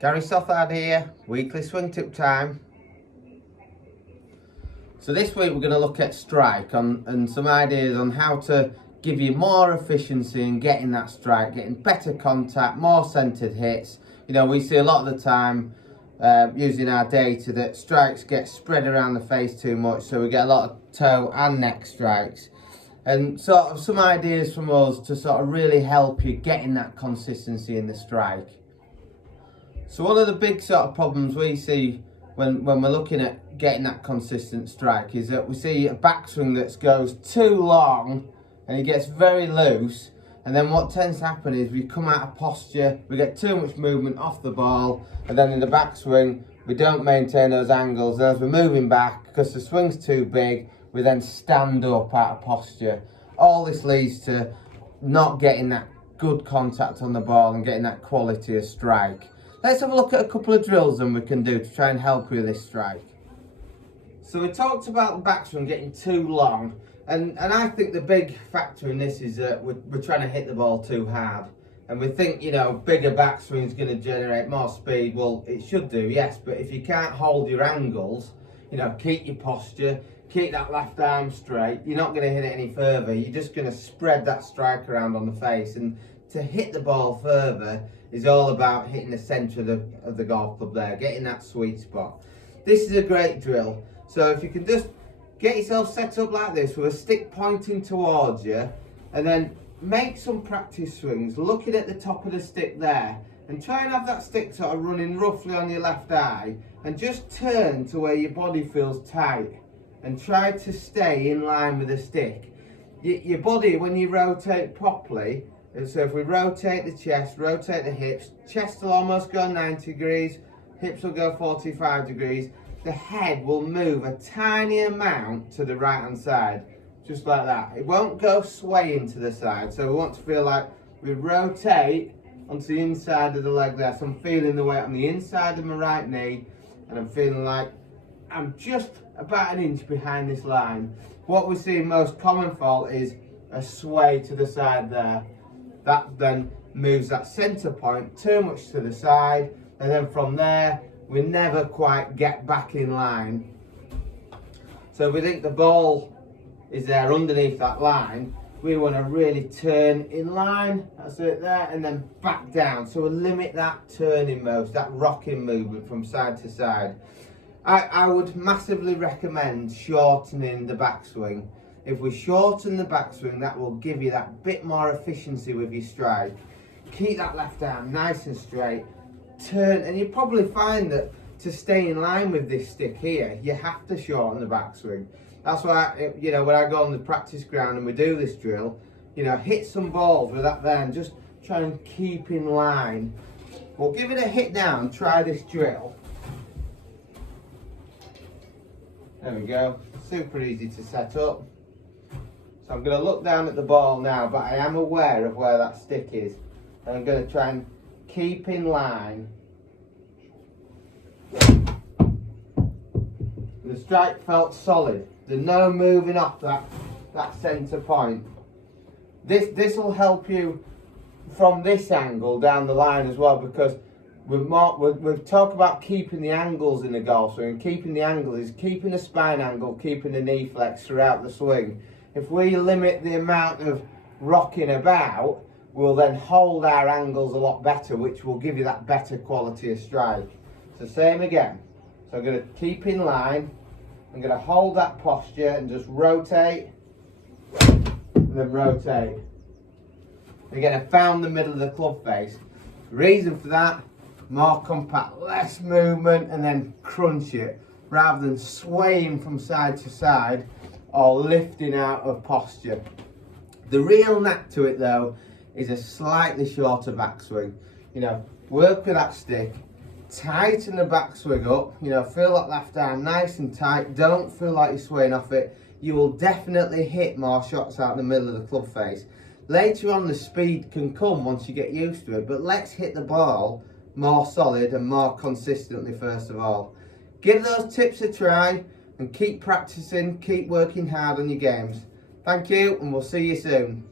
Gary Sothard here, weekly swing tip time. So this week we're going to look at strike and some ideas on how to give you more efficiency in getting that strike, getting better contact, more centered hits. You know, we see a lot of the time using our data that strikes get spread around the face too much, so we get a lot of toe and neck strikes. And sort of some ideas from us to sort of really help you getting that consistency in the strike. So one of the big sort of problems we see when we're looking at getting that consistent strike is that we see a backswing that goes too long and it gets very loose, and then what tends to happen is we come out of posture, we get too much movement off the ball, and then in the backswing we don't maintain those angles, and as we're moving back, because the swing's too big, we then stand up out of posture. All this leads to not getting that good contact on the ball and getting that quality of strike. Let's have a look at a couple of drills that we can do to try and help you with this strike. So we talked about the backswing getting too long, and I think the big factor in this is that we're trying to hit the ball too hard. And we think, you know, bigger backswing is going to generate more speed. Well, it should do, yes, but if you can't hold your angles, you know, keep your posture, keep that left arm straight, you're not going to hit it any further. You're just going to spread that strike around on the face. And to hit the ball further is all about hitting the centre of the golf club there, getting that sweet spot. This is a great drill. So if you can just get yourself set up like this with a stick pointing towards you, and then make some practice swings, looking at the top of the stick there, and try and have that stick sort of running roughly on your left eye, and just turn to where your body feels tight, and try to stay in line with the stick. Your body, when you rotate properly, so if we rotate the chest, rotate the hips, chest will almost go 90 degrees, hips will go 45 degrees, the head will move a tiny amount to the right hand side, just like that. It won't go swaying to the side, so we want to feel like we rotate onto the inside of the leg there. So I'm feeling the weight on the inside of my right knee, and I'm feeling like I'm just about an inch behind this line. What we see most common fault is a sway to the side there. That then moves that centre point too much to the side, and then from there we never quite get back in line. So if we think the ball is there underneath that line, we want to really turn in line, that's it there, and then back down. So we'll limit that turning motion, that rocking movement from side to side. I would massively recommend shortening the backswing. If we shorten the backswing, that will give you that bit more efficiency with your strike. Keep that left arm nice and straight, turn, and you probably find that to stay in line with this stick here, you have to shorten the backswing. That's why, you know, when I go on the practice ground and we do this drill, you know, hit some balls with that there and just try and keep in line. We'll give it a hit down, try this drill. There we go, super easy to set up. So I'm going to look down at the ball now, but I am aware of where that stick is. And I'm going to try and keep in line. The strike felt solid. There's no moving off that centre point. This will help you from this angle down the line as well, because we've talked about keeping the angles in the golf swing. And keeping the angle is keeping the spine angle, keeping the knee flex throughout the swing. If we limit the amount of rocking about, we'll then hold our angles a lot better, which will give you that better quality of strike. So same again. So I'm going to keep in line. I'm going to hold that posture and just rotate, and then rotate. Again, I found the middle of the club face. Reason for that, more compact, less movement, and then crunch it, rather than swaying from side to side or lifting out of posture. The real knack to it though is a slightly shorter backswing. You know, work with that stick, tighten the backswing up, you know, feel that left arm nice and tight, don't feel like you're swaying off it. You will definitely hit more shots out in the middle of the club face. Later on the speed can come once you get used to it, but let's hit the ball more solid and more consistently first of all. Give those tips a try and keep practicing, keep working hard on your games. Thank you, and we'll see you soon.